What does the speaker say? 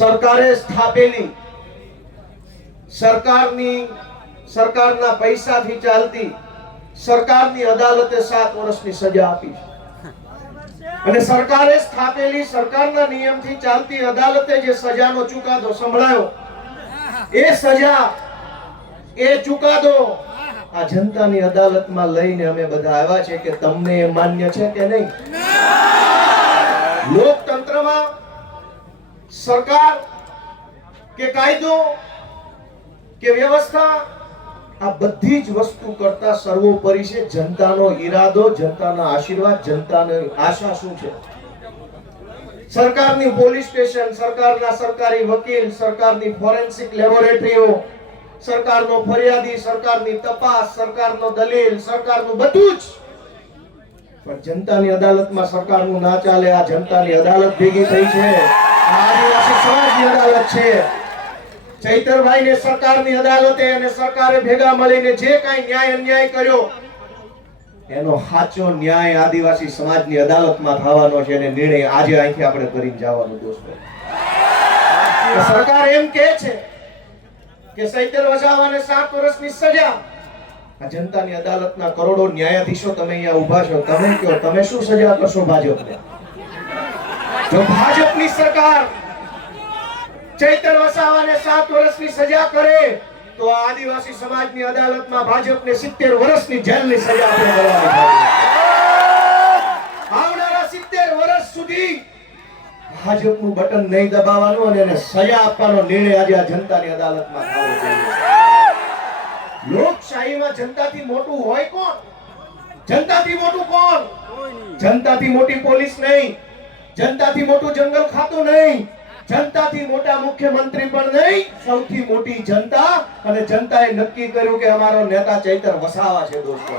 સરકારે સ્થાપેલી સરકારના પૈસાથી ચાલતી સરકારની અદાલતે 7 વર્ષની સજા આપી અને સરકારે સ્થાપેલી સરકારના નિયમથી ચાલતી અદાલતે જે સજાનો ચુકાદો સંભળાયો એ ચુકાદો આ જનતાની અદાલતમાં લઈને અમે બધા આવ્યા છે કે તમને એ માન્ય છે કે નહીં? લોકતંત્રમાં સરકાર કે કાયદો કે વ્યવસ્થા આ બધી જ વસ્તુ કરતા સર્વોપરી છે જનતાનો ઈરાદો, જનતાના આશીર્વાદ, જનતાની આશા શું છે. સરકારની પોલીસ સ્ટેશન, સરકારના સરકારી વકીલ, સરકારની ફોરેન્સિક લેબોરેટરીઓ, સરકારનો ફરિયાદી, સરકારની તપાસ, સરકારનો દલીલ, સરકારનું બધું જ. પણ જનતાની અદાલતમાં સરકારનું ના ચાલે. આ જનતાની અદાલત ભેગી થઈ છે, આદિવાસી સમાજની અદાલત છે. ચૈતરભાઈ ને સરકારની અદાલતે અને સરકારે ભેગા મળીને જે કાંઈ ન્યાય અન્યાય કર્યો એનો સાચો ન્યાય આદિવાસી સમાજની અદાલતમાં થવાનો છે અને નિર્ણય આજે અહીંથી આપણે કરીને જવાનું. દોસ્તો, સરકાર એમ કહે છે કે સૈતર વસાવાને 7 વર્ષની સજા. આ જનતાની અદાલતના કરોડો ન્યાયાધીશો તમે અહીંયા ઊભા છો, તમે કહો તમે શું સજા કરશો ભાજપને? જો ભાજપની સરકાર ચૈતર વસાવાને 7 વર્ષની સજા કરે તો આદિવાસી સમાજની અદાલતમાં ભાજપને 70 વર્ષની જેલની સજા આપણે કરવાની છે. આવનારા 70 વર્ષ સુધી ભાજપનું બટન નહીં દબાવવાનું અને એને સજા આપવાનો નિર્ણય આજે આ જનતાની અદાલતમાં થવો જોઈએ. લોકશાહીમાં જનતાથી મોટું હોય કોણ? જનતાથી મોટું કોણ? જનતાથી મોટી પોલીસ નહીં, જનતાથી મોટું જંગલ ખાતું નહીં, જનતાથી મોટા મુખ્યમંત્રી પણ નહીં. સૌથી મોટી જનતા, અને જનતાએ નક્કી કર્યું કે અમારો નેતા ચૈતર વસાવા છે. દોસ્તો,